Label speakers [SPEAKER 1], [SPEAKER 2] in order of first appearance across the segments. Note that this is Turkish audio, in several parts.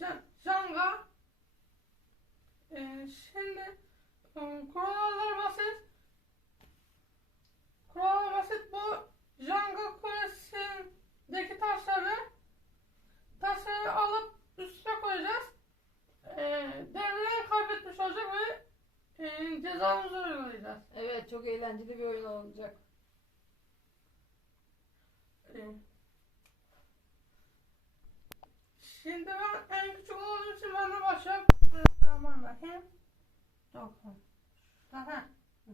[SPEAKER 1] Jenga. Şimdi kurallar basit. Kurallar basit. Bu Jenga kulesindeki taşları alıp üstüne koyacağız. Devre kaybetmiş olacak ve cezamızı uygulayacağız.
[SPEAKER 2] Evet, çok eğlenceli bir oyun olacak.
[SPEAKER 1] Şimdi ben en küçük olduğum için ben de başlayayım. Bismillahirrahmanirrahim. Dokun. Aha.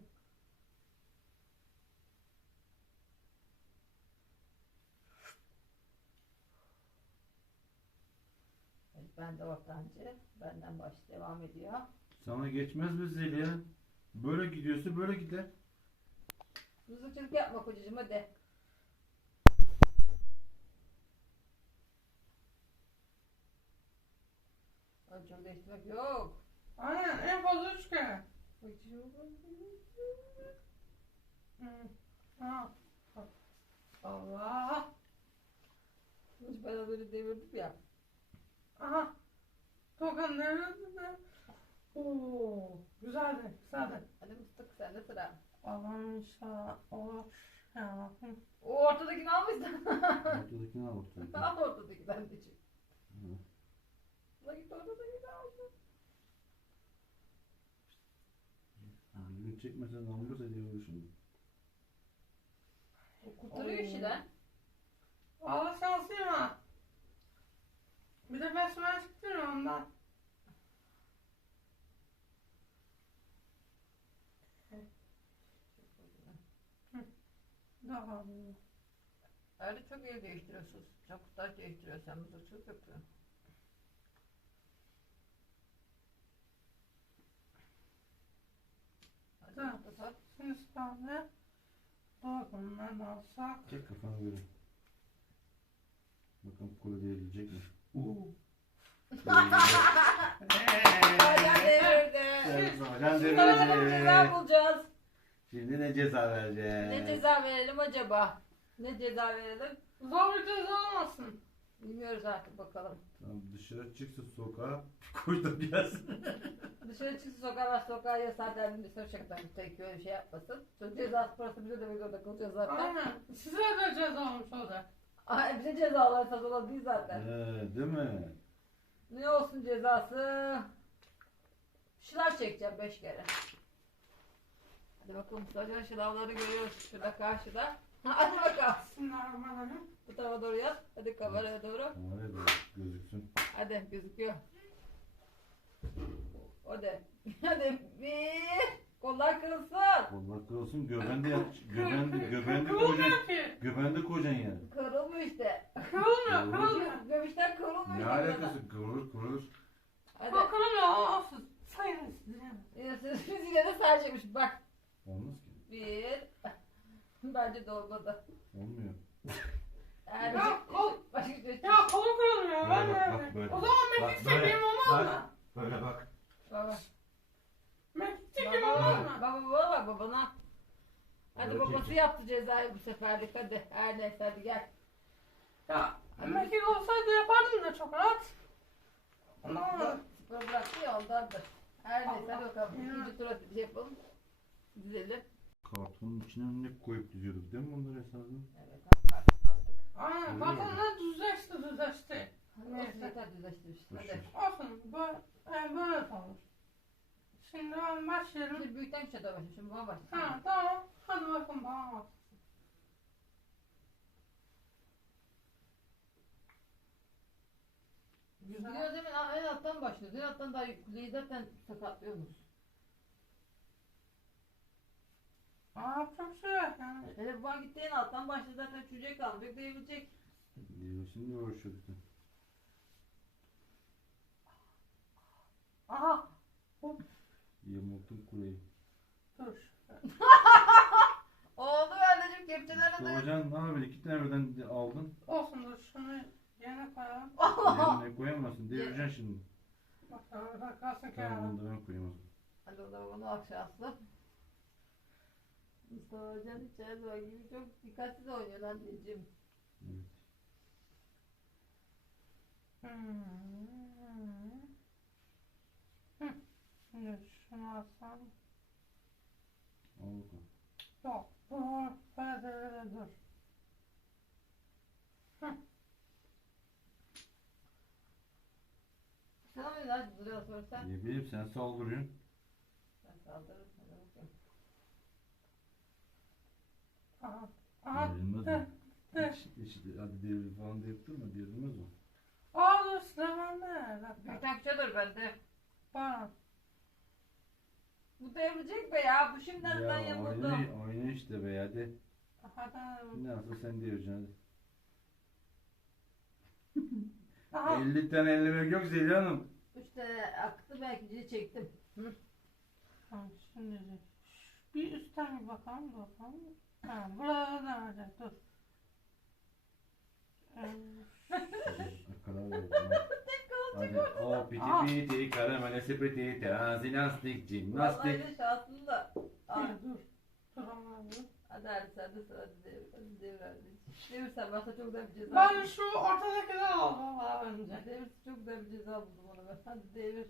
[SPEAKER 2] Evet, ben de ortancı. Benden devam ediyor.
[SPEAKER 3] Sana geçmez be Zeliha. Böyle gidiyorsa böyle gider.
[SPEAKER 2] Mızıkçılık yapma kocacığım, hadi. Çok değiştirmek yok.
[SPEAKER 1] Aynen en fazla 3 kere. Allah.
[SPEAKER 2] Hiç bana böyle devirdim ya.
[SPEAKER 1] Aha. Tokan nerede? Oo, güzeldi.
[SPEAKER 2] Hadi mıstık, sende sıra.
[SPEAKER 1] Allah'ım inşallah olur. Ya.
[SPEAKER 2] O ortadakini almışsın.
[SPEAKER 3] Ortadakini al ortadakini.
[SPEAKER 2] Al ortadakini anneciğim.
[SPEAKER 3] Hı.
[SPEAKER 2] La git ortadakini al.
[SPEAKER 3] Elini çekmesen namlusa diyor şimdi.
[SPEAKER 2] O kurtarıyor işi lan.
[SPEAKER 1] Allah şanslıyım ha. Bir de besmele çıktı mı ondan? Daha iyi.
[SPEAKER 2] Öyle çok iyi değiştiriyorsun. Çok taş değiştiriyor, sen mızıkçılık yapıyorsun. Hadi
[SPEAKER 1] Tamam.
[SPEAKER 2] Mustafa.
[SPEAKER 1] Şimdi sırada dolgundan alsak.
[SPEAKER 3] Çek kafanı böyle. Bakalım kule değilecek mi?
[SPEAKER 2] Aynen devirdi.
[SPEAKER 3] Hocam
[SPEAKER 2] Sana da ceza
[SPEAKER 3] devirecek.
[SPEAKER 2] bulacağız.
[SPEAKER 3] Şimdi ne ceza vereceğiz?
[SPEAKER 2] Ne ceza verelim acaba? Ne ceza verelim?
[SPEAKER 1] Zor bir ceza olmasın.
[SPEAKER 2] Bilmiyoruz artık, bakalım.
[SPEAKER 3] Tamam, dışarı çıksın sokağa. Koş da gelsin.
[SPEAKER 2] Dışarı çıksın sokağa yasağı derdinde soracaklar. Tek öyle bir şey yapmasın. Sonra cezası parası bize de orada kalacağız zaten.
[SPEAKER 1] Aynen. Size de ceza olmuş olacak.
[SPEAKER 2] Ay, bize cezalar satılan değil zaten.
[SPEAKER 3] Değil mi?
[SPEAKER 2] Ne olsun cezası? Şınav çekeceğim 5 kere. Hadi bakalım, Mustafa, şınavları görüyoruz şurada karşıda. Hadi bakalım.
[SPEAKER 1] Bismillahirrahmanirrahim.
[SPEAKER 2] Bu tarafa doğru yat. Hadi kameraya doğru.
[SPEAKER 3] Kameraya da gözüksün.
[SPEAKER 2] Hadi, gözüküyor. Hadi. Hadi bir. Kollar kırılsın.
[SPEAKER 3] Allah korusun göbende yat. Göbende koyacaksın.
[SPEAKER 1] Kırılmıyor ki.
[SPEAKER 3] Göbende koyacaksın yani.
[SPEAKER 2] Kırılmıyor işte.
[SPEAKER 1] Kırılmıyor.
[SPEAKER 2] Göbüşten kırılmıyor.
[SPEAKER 3] Ne alakası? Kırılır.
[SPEAKER 2] Hadi.
[SPEAKER 1] Kırılmıyor. Olsun. Sayın sizin.
[SPEAKER 2] Biz yine de sadecemiş. Bak.
[SPEAKER 3] Olmaz ki.
[SPEAKER 2] Bir. Bence de olmadı.
[SPEAKER 3] Olmuyor.
[SPEAKER 1] Ya,
[SPEAKER 2] Başka bir şey.
[SPEAKER 1] Ya kolu kırılmıyor. Ben
[SPEAKER 3] Bak,
[SPEAKER 1] de.
[SPEAKER 3] böyle.
[SPEAKER 1] O zaman
[SPEAKER 3] Bak,
[SPEAKER 1] mekik
[SPEAKER 3] böyle.
[SPEAKER 1] çekeyim olmaz
[SPEAKER 3] Bak.
[SPEAKER 1] mı?
[SPEAKER 3] Böyle bak.
[SPEAKER 2] Baba.
[SPEAKER 1] Mekik çekeyim olmaz mı?
[SPEAKER 2] Baba bak babana. Hadi
[SPEAKER 3] Evet,
[SPEAKER 2] babası
[SPEAKER 3] çekeyim.
[SPEAKER 2] yaptı cezayı bu seferlik, hadi. Her neyse, hadi gel.
[SPEAKER 1] Ya mekik olsaydı yapardım da çok rahat. Anlamadım.
[SPEAKER 2] Spor bıraktı ya, ondandır. Her neyse, hadi bakalım.
[SPEAKER 1] Ya.
[SPEAKER 2] İkinci tura yapalım. Dizelim.
[SPEAKER 3] Kartonun içine ne koyup diziyorduk değil mi bunları esasında?
[SPEAKER 2] Evet, attık.
[SPEAKER 1] Aynen.
[SPEAKER 3] Öyle
[SPEAKER 1] Kartonlar düzleşti.
[SPEAKER 2] Olsun,
[SPEAKER 1] Neyse.
[SPEAKER 2] zaten düzleştirmişsin, hadi.
[SPEAKER 1] Olsun. Böyle olur. Şimdi ben başlıyorum.
[SPEAKER 2] Şimdi büyükten küçüğe doğru başlayalım. Şimdi bana başlayalım.
[SPEAKER 1] Ha tamam. Hadi bakın bana bak.
[SPEAKER 2] Gidiyor değil mi? En alttan başlıyoruz. En alttan daha kuleyi zaten sakatlıyoruz.
[SPEAKER 1] Çok şey yok yani.
[SPEAKER 2] Hele baban gitti, en alttan başladı zaten, çocuk kalmayacak, devrilecek.
[SPEAKER 3] Şimdi uğraşıyorduk.
[SPEAKER 1] Aha. Hop.
[SPEAKER 3] Yamulttum kuleyi.
[SPEAKER 1] Dur.
[SPEAKER 2] Oldu anneciğim, kepçelerle de.
[SPEAKER 3] Hocam ne yapayım? İki tane birden aldın.
[SPEAKER 1] Olsun dur. Şunu yerine koyalım.
[SPEAKER 3] Yerine koyamazsın. Devireceksin şimdi.
[SPEAKER 1] Bak kalsın
[SPEAKER 3] Tamam
[SPEAKER 1] kenara.
[SPEAKER 3] onu da ben koyayım o zaman.
[SPEAKER 2] Hadi o zaman onu aşağısı. Mustafa Hocam içeri doğru gibi çok dikkatsiz oynuyor anneciğim.
[SPEAKER 3] Evet.
[SPEAKER 1] Hmm. Hı. Şimdi şunu alsam.
[SPEAKER 3] Al bakalım.
[SPEAKER 1] Yok. Bu böyle dur.
[SPEAKER 2] Sen oyunu aç duruyor sorsan.
[SPEAKER 3] Ne bileyim sen saldırıyorsun.
[SPEAKER 2] Ben saldırırım. Hadi bakayım.
[SPEAKER 1] Aha. Aha.
[SPEAKER 3] Devrilmez
[SPEAKER 1] Hı.
[SPEAKER 3] mi?
[SPEAKER 1] Hı.
[SPEAKER 3] Hiç hadi devir falan deyip durma. Devrilmez mi?
[SPEAKER 1] Aa sıra bende. Bak.
[SPEAKER 2] Büyükten küçüğe dur bende.
[SPEAKER 1] Bana.
[SPEAKER 2] Bu devrilecek be ya. Bu şimdiden ben
[SPEAKER 3] Ya
[SPEAKER 2] yanıldım.
[SPEAKER 3] oyna işte be hadi.
[SPEAKER 1] Hadi.
[SPEAKER 3] Ne yapsa sen devireceksin
[SPEAKER 1] Aha.
[SPEAKER 3] hadi. 50 tane ellemek yok Zeliha Hanım.
[SPEAKER 2] 3 tane aktı ben ikinciyi çektim. Hı.
[SPEAKER 1] Tamam şimdi de. Bir üstten bir bakalım da bakalım. Ha burada nerede? Dur.
[SPEAKER 3] Karar ver. Hadi. O piti piti karamele sepeti terazi lastik
[SPEAKER 2] Vallahi
[SPEAKER 3] jimnastik.
[SPEAKER 2] de şanslı da. Ay.
[SPEAKER 1] Dur. Dur ama dur.
[SPEAKER 2] Hadi sen de sıra devir. Hadi devir hadi. Devirsen varsa çok güzel bir ceza
[SPEAKER 1] Ben
[SPEAKER 2] buldum.
[SPEAKER 1] şu ortadakini aldım daha önce.
[SPEAKER 2] Devir çok güzel bir ceza buldum ona ben. Hadi devir.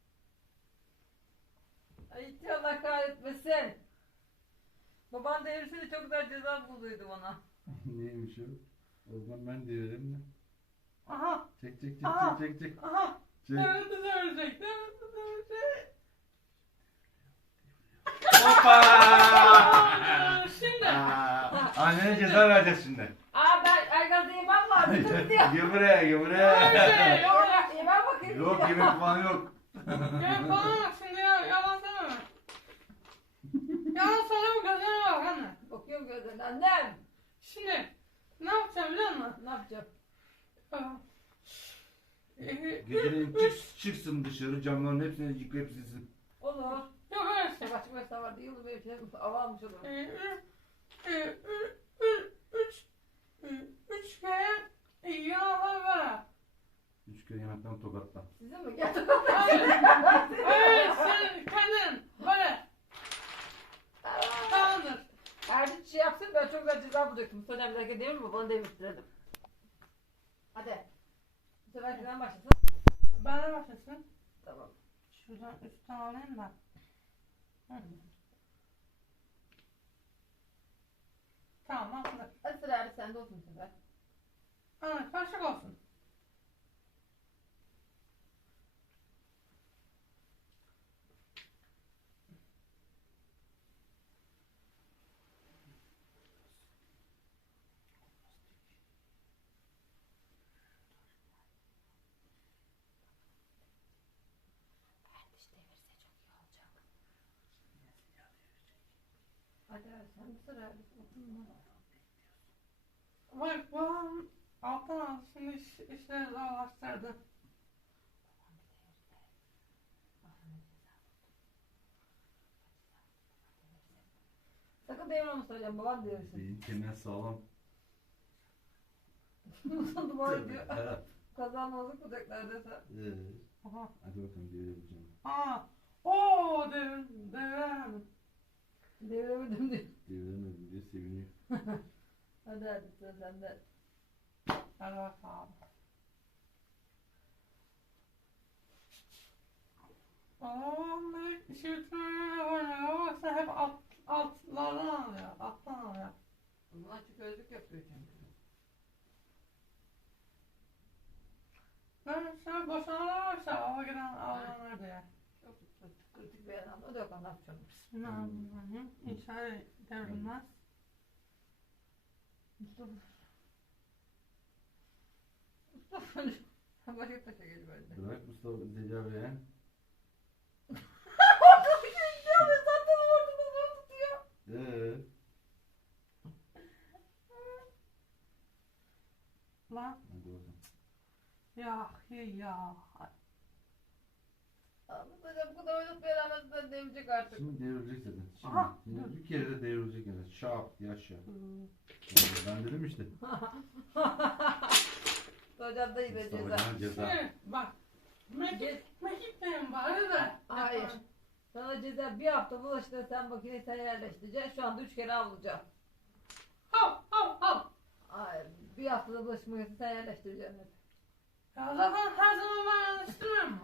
[SPEAKER 2] Ay iti Allah kahretmesin. Baban devirseydi çok güzel ceza bulduydum ona.
[SPEAKER 3] Neymiş o? O zaman ben devirelim mi?
[SPEAKER 1] Aha.
[SPEAKER 3] Çek çek çek
[SPEAKER 1] Aha.
[SPEAKER 3] çek çek çek.
[SPEAKER 1] Aha.
[SPEAKER 3] Çek.
[SPEAKER 1] Devlet dövecek. Devlet dövecek.
[SPEAKER 3] Hoppa!
[SPEAKER 1] Şimdi.
[SPEAKER 3] Annene ceza vereceğiz şimdi.
[SPEAKER 2] Aa ben Ergaz'da yemem vardı. Dur diyor.
[SPEAKER 3] Gel buraya gel buraya.
[SPEAKER 1] Haydi. Yok.
[SPEAKER 2] Yemem bakayım
[SPEAKER 3] Yok
[SPEAKER 2] diyor.
[SPEAKER 3] yemek falan yok.
[SPEAKER 1] Gel bana şimdi ya. Yalan söyleme. Yalan söyleme gözüne bak anne.
[SPEAKER 2] Bakıyorum gözlerine. Annem.
[SPEAKER 1] Şimdi. Ne yapacağım biliyor musun?
[SPEAKER 2] Ne yapacağım?
[SPEAKER 3] Gecenin çıksın dışarı camların hepsini yıkayıp silsin.
[SPEAKER 2] Olur.
[SPEAKER 1] Yok öyle şey.
[SPEAKER 2] Açık mesela var değil mi? Benim şey hava almış olur.
[SPEAKER 1] Üç kere yağlar var.
[SPEAKER 3] 3 kere yanaktan tokatla.
[SPEAKER 2] Sizin mi? Gel.
[SPEAKER 1] Evet sen kendin böyle. Tamamdır.
[SPEAKER 2] Erdinç şey yapsın ben çok güzel ceza bulacaktım. Sonra bir dakika değil mi? Bana devirttirelim. Hadi. Bu sefer kimden başlasın?
[SPEAKER 1] Bana başlasın.
[SPEAKER 2] Tamam.
[SPEAKER 1] Şuradan üstten alayım da. Hı. Tamam başla.
[SPEAKER 2] Hadi sıra Erdinç sende olsun bu sefer.
[SPEAKER 1] Ana karışık olsun.
[SPEAKER 2] Hadi Erdinç sen de sıra Erdinç.
[SPEAKER 1] Bak babam alttan aldı şimdi işleri zorlaştırdı.
[SPEAKER 2] Sakın devirmemi söyleyeceğim. Babam devirsin.
[SPEAKER 3] Beyin kemer sağlam.
[SPEAKER 2] Nasıl duvar ediyor? Kazanmazlık olacak neredeyse.
[SPEAKER 1] Aha.
[SPEAKER 3] Hadi bakalım devirebileceğim.
[SPEAKER 1] Aa. Oo deviremedim.
[SPEAKER 2] Deviremedim diyor.
[SPEAKER 3] Deviremedim diye seviniyor.
[SPEAKER 2] Hadi Erdinç sıra sende.
[SPEAKER 1] Hadi bakalım. Oğlum ne işi bitmeye oynuyor. Baksana hep altlardan alıyor. Alttan alıyor.
[SPEAKER 2] Bunlar açık gözlük yapıyor çünkü.
[SPEAKER 1] Ben şöyle boşanırlarsa ava giden ağlanır diye.
[SPEAKER 2] Çok kritik bir adam. Hadi bakalım ne yapacağım.
[SPEAKER 1] Bismillahirrahmanirrahim. İnşallah devrilmez.
[SPEAKER 2] Mustafa. Mustafa. Başka taşa gel böyle.
[SPEAKER 3] Bırak Mustafa Zeliha Bey'e.
[SPEAKER 2] Orada bir şey gidiyor. Zaten ortada zor tutuyor.
[SPEAKER 1] Lan.
[SPEAKER 3] Hadi bakalım.
[SPEAKER 1] Ya.
[SPEAKER 2] Ahmet hocam bu kadar oynatmaya rağmen ben devrilecek artık.
[SPEAKER 3] Şimdi devrilecek zaten. Şimdi,
[SPEAKER 1] Aha,
[SPEAKER 3] şimdi
[SPEAKER 1] dur.
[SPEAKER 3] bir kere de devrilecek yani. Şap yaşa. Ben dedim işte.
[SPEAKER 2] Hocam da yine
[SPEAKER 3] Mustafa
[SPEAKER 2] ceza.
[SPEAKER 3] Hoca'nın ceza.
[SPEAKER 1] Şimdi bak.
[SPEAKER 2] Gel.
[SPEAKER 1] Mekik benim bari de.
[SPEAKER 2] Hayır. Sana ceza bir hafta bulaştı sen makineyi sen yerleştireceksin. Şu anda 3 kere avlayacağım.
[SPEAKER 1] Hav.
[SPEAKER 2] Hayır. Bir haftada bulaşık makinesini sen yerleştireceksin hep.
[SPEAKER 1] Ya zaten her zaman ben yanlıştırmıyor mu?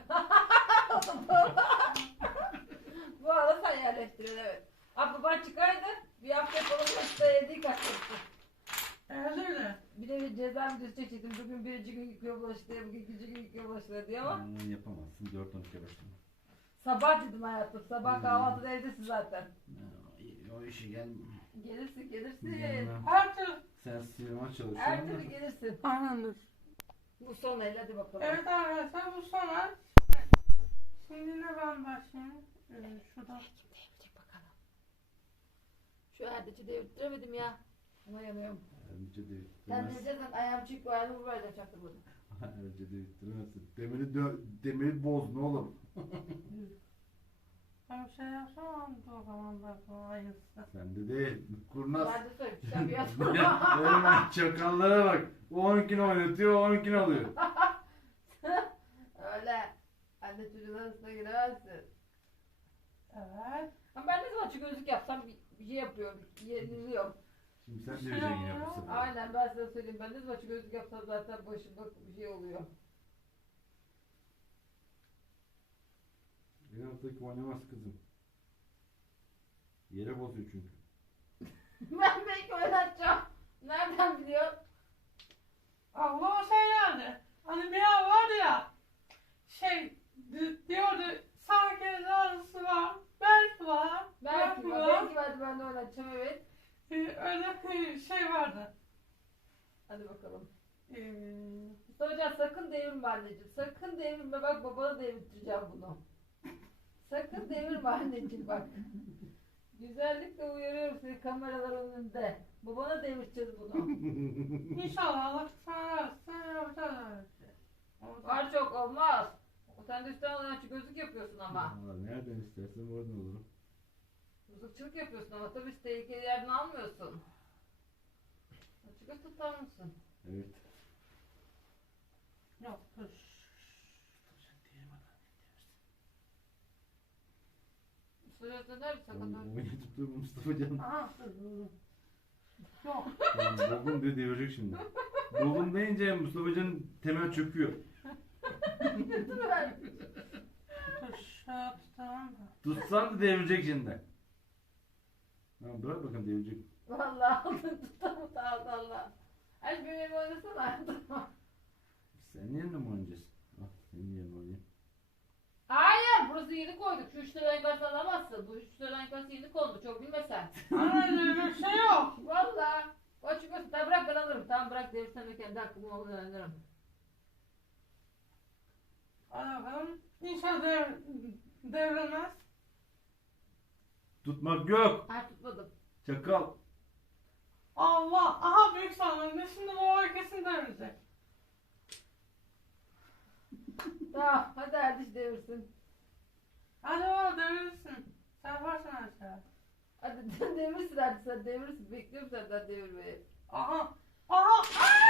[SPEAKER 2] Bu arada sen yerleştirin evet. Abi baban çıkaydı. Bir hafta yapalım hasta yediği kaçırdı.
[SPEAKER 1] Evet öyle.
[SPEAKER 2] Bir de bir ceza videosu çektim. Bugün birinci gün yıkıyor bulaşığı, bugün ikinci gün yıkıyor bulaşığı diye ama
[SPEAKER 3] Yapamazsın. 4-12 başlama.
[SPEAKER 2] sabah dedim hayatım. Sabah kahvaltıda evdesin zaten.
[SPEAKER 3] O işi gel.
[SPEAKER 2] Gelirsin.
[SPEAKER 3] Gelmem.
[SPEAKER 1] Her türlü.
[SPEAKER 3] Sen sinema
[SPEAKER 2] Her
[SPEAKER 3] çalışıyorsun.
[SPEAKER 2] türlü gelirsin.
[SPEAKER 1] Aynen.
[SPEAKER 2] Bu son el hadi bakalım.
[SPEAKER 1] Evet arkadaşlar bu son el. Şimdi ne ben başlayayım? Şurada.
[SPEAKER 2] Kim devirecek bakalım. Şu erdeci devirttiremedim ya. Ama yanıyorum.
[SPEAKER 3] Önce de
[SPEAKER 2] Sen
[SPEAKER 3] ittiremezsin.
[SPEAKER 2] devireceksen ayağım çık bu ayağını vuracağım çaktı bunu.
[SPEAKER 3] Önce de ittiremezsin. Demiri boz ne oğlum.
[SPEAKER 1] Ben bir şey yapsam o zaman bak o hayırlısı.
[SPEAKER 3] Sende değil. Kurnaz.
[SPEAKER 2] Ben de söyleyeyim. Sen bir yaz.
[SPEAKER 3] Hemen çakallara bak. O 12'ni oynatıyor, o 12'ni alıyor.
[SPEAKER 2] Öyle. Anne çocuğun arasına giremezsin.
[SPEAKER 1] Evet.
[SPEAKER 2] Ama ben ne zaman açık gözlük yapsam bir şey yapıyorum. Yeniliyorum.
[SPEAKER 3] Şimdi sen devireceksin yine bu sefer.
[SPEAKER 2] Aynen ben size söyleyeyim. Ben ne zaman açık gözlük yapsam zaten başımda bir şey oluyor.
[SPEAKER 3] En alttaki oynamaz kızım. Yere bozuyor çünkü.
[SPEAKER 2] Ben belki oynatacağım. Nereden biliyorsun?
[SPEAKER 1] Aklıma şey geldi. Hani bir yer var ya. Diyordu sanki arası var. Belki var.
[SPEAKER 2] Belki
[SPEAKER 1] var.
[SPEAKER 2] ben de oynatacağım evet.
[SPEAKER 1] Öyle bir şey vardı.
[SPEAKER 2] Hadi bakalım.
[SPEAKER 1] Ee,
[SPEAKER 2] Mustafa Can sakın devirme anneciğim. Sakın devirme bak babana devirteceğim bunu. Sakın devirme anneciğim bak. Güzellikle uyarıyorum seni kameralar önünde. Babana devirteceğiz bunu.
[SPEAKER 1] İnşallah Allah sana versin yapacağız öyle bir şey.
[SPEAKER 2] Var çok olmaz. Sen de üstten açık gözlük yapıyorsun ama.
[SPEAKER 3] Valla nereden istersen oradan olurum.
[SPEAKER 2] Mızıkçılık yapıyorsun ama tabii tehlikeli yerden almıyorsun. Açık göz tutar mısın?
[SPEAKER 3] Evet.
[SPEAKER 1] Yok dur.
[SPEAKER 2] Mustafa Can döner mi sakın dön.
[SPEAKER 3] Oynatıp durma Mustafa Can.
[SPEAKER 1] Aha dur. Yok.
[SPEAKER 3] Yani Bobum diye devirecek şimdi. Bobum deyince Mustafa Can temel çöküyor.
[SPEAKER 2] Dur ver.
[SPEAKER 1] Dur şöyle tutalım da.
[SPEAKER 3] Tutsan da devirecek şimdi. Tamam bırak bakalım devirecek.
[SPEAKER 2] Vallahi aldın tutamı da aldı Allah. Ay benim oynasana.
[SPEAKER 3] Senin yerine mi oynayacağız? Ah senin yerine oynayayım.
[SPEAKER 2] Hayır burası yeni koyduk. Şu 3 lira enkası alamazsın. Bu 3 lira enkası yeni kondu. Çok bilmesen.
[SPEAKER 1] Ana öyle bir şey yok.
[SPEAKER 2] Vallahi. O açık göz. Tamam bırak ben alırım. Tamam bırak devirsen de kendi hakkımı alırım.
[SPEAKER 1] Hadi bakalım. İnşallah devrilmez.
[SPEAKER 3] Tutmak yok.
[SPEAKER 2] Ay tutmadım.
[SPEAKER 3] Çakal.
[SPEAKER 1] Allah. Aha büyük sandım. Şimdi baba kesin devrilecek.
[SPEAKER 2] Tamam hadi Erdiş devirsin.
[SPEAKER 1] Hadi baba devrilsin. Sen yaparsın her şeyi.
[SPEAKER 2] Hadi devirsin Erdiş sen devirsin. Bekliyorum senden devirmeyi.
[SPEAKER 1] Aha. Aha.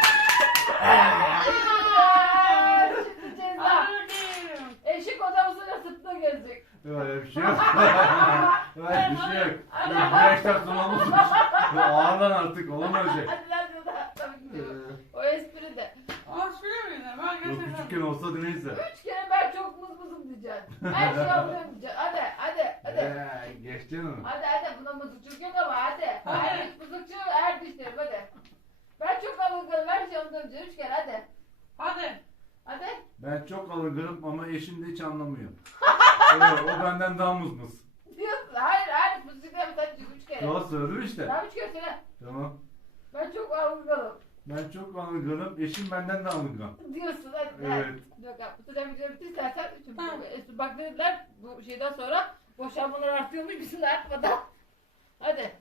[SPEAKER 2] Şimdi ceza.
[SPEAKER 1] Hadi bakayım.
[SPEAKER 2] Eşik odamızın sırtına gelecek.
[SPEAKER 3] Öyle bir şey yok. Öyle bir şey yok. Bu yaştan sonra olmasın. Ağırlan artık olamayacak.
[SPEAKER 2] Hadi lan şurada. Tabii ki diyorum. O espri de.
[SPEAKER 1] Ama şöyle miydi? Ben
[SPEAKER 3] Yok
[SPEAKER 1] getirdim.
[SPEAKER 3] küçükken olsa da neyse.
[SPEAKER 2] 3 kere ben çok mızmızım diyeceksin. Her şeyi alıyorum diyeceksin. Hadi.
[SPEAKER 3] Geçtin mi?
[SPEAKER 2] Hadi buna mızıkçılık yok ama hadi. Erdiş mızıkçı Erdiş derim hadi. Ben çok alınganım her şeyi alıyorum diyeceğim 3 kere hadi.
[SPEAKER 1] Hadi.
[SPEAKER 3] Ben çok alınganım ama eşim de hiç anlamıyor. Evet, o benden daha mızmız.
[SPEAKER 2] Diyorsun hayır mızıkçılık yapma sen 3 kere.
[SPEAKER 3] Daha söyledim işte.
[SPEAKER 2] Tamam 3 kere söyle.
[SPEAKER 3] Tamam.
[SPEAKER 2] Ben çok alınganım.
[SPEAKER 3] Ben çok alınganım, eşim benden de alıngan.
[SPEAKER 2] Diyorsun hadi.
[SPEAKER 3] Evet.
[SPEAKER 2] Yok yapma. Sen videoyu bitir istersen.
[SPEAKER 1] Tamam.
[SPEAKER 2] Bak dediler bu şeyden sonra boşanmalar artıyormuş bizim de artmadan. Hadi.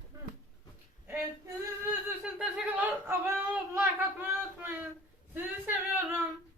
[SPEAKER 1] Evet, izlediğiniz için teşekkürler. Abone olup like atmayı unutmayın. Sizi seviyorum.